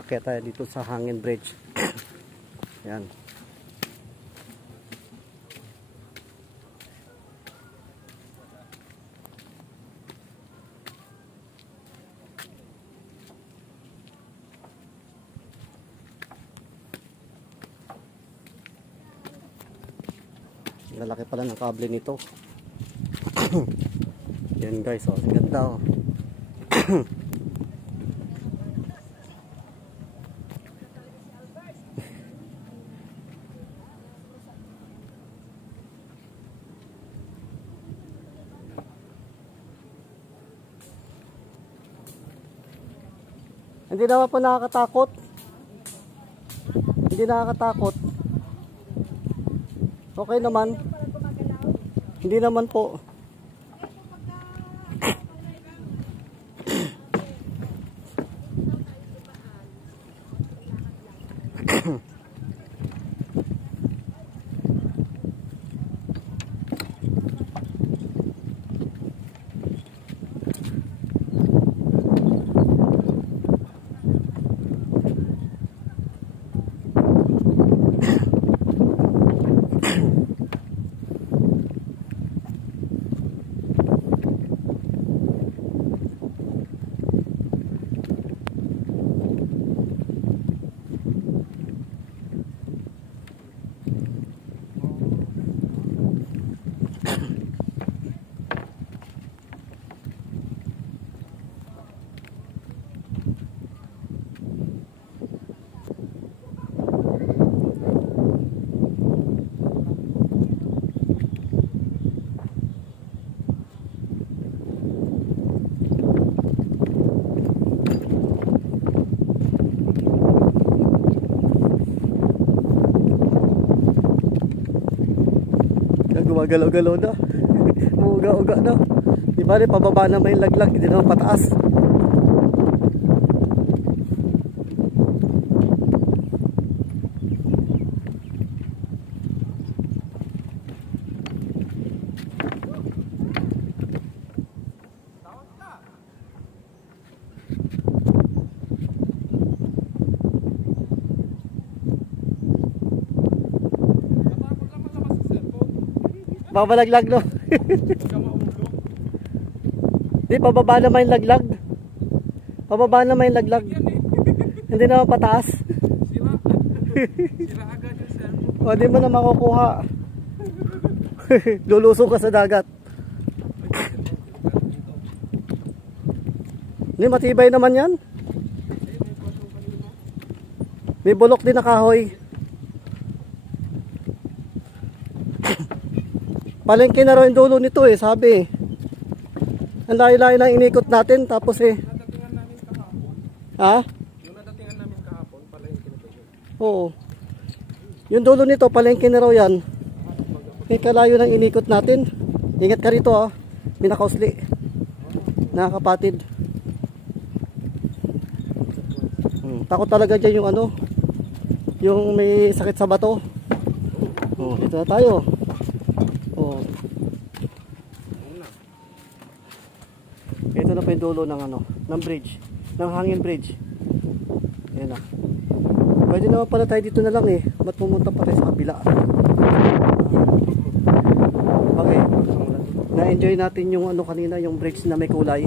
Akyat tayo dito sa hangin bridge. Yan. Lalaki pala ng kable nito. Yan guys, oh, ang ganda oh. Hindi naman po nakakatakot. Hindi nakakatakot. Okay naman. Hindi naman po. Gumagalaw-galaw na. Umuga-uga na. Di ba, pababa na may laglag, hindi naman pataas. Babalaglag no. Di, pababa naman yung laglag. Pababa naman yung laglag. Hindi naman pataas. Sira agad yung cellphone. O, di mo na makukuha. Lulusong ka sa dagat. Hindi, matibay naman yan. May bulok din na kahoy. Palengke na raw yung dulo nito eh, sabi. Ang layo-layo lang inikot natin, tapos eh. Yung nadatingan namin kahapon. Ha? Yung nadatingan namin kahapon, palengke na ito. Oo. Yung dulo nito, palengke na raw yan. Kaya kalayo lang inikot natin. Ingat ka rito ah. Minakausli. Nakakapatid. Takot talaga dyan yung ano. Yung may sakit sa bato. Oh, dito na tayo. Oh. Ito na pa yung dulo ng ano, ng bridge, ng hangin bridge. Ayan na. Pwede naman pala tayo dito na lang eh. Ba't pumunta pa tayo sa kabila? Okay. Na-enjoy natin yung ano kanina, yung bridge na may kulay.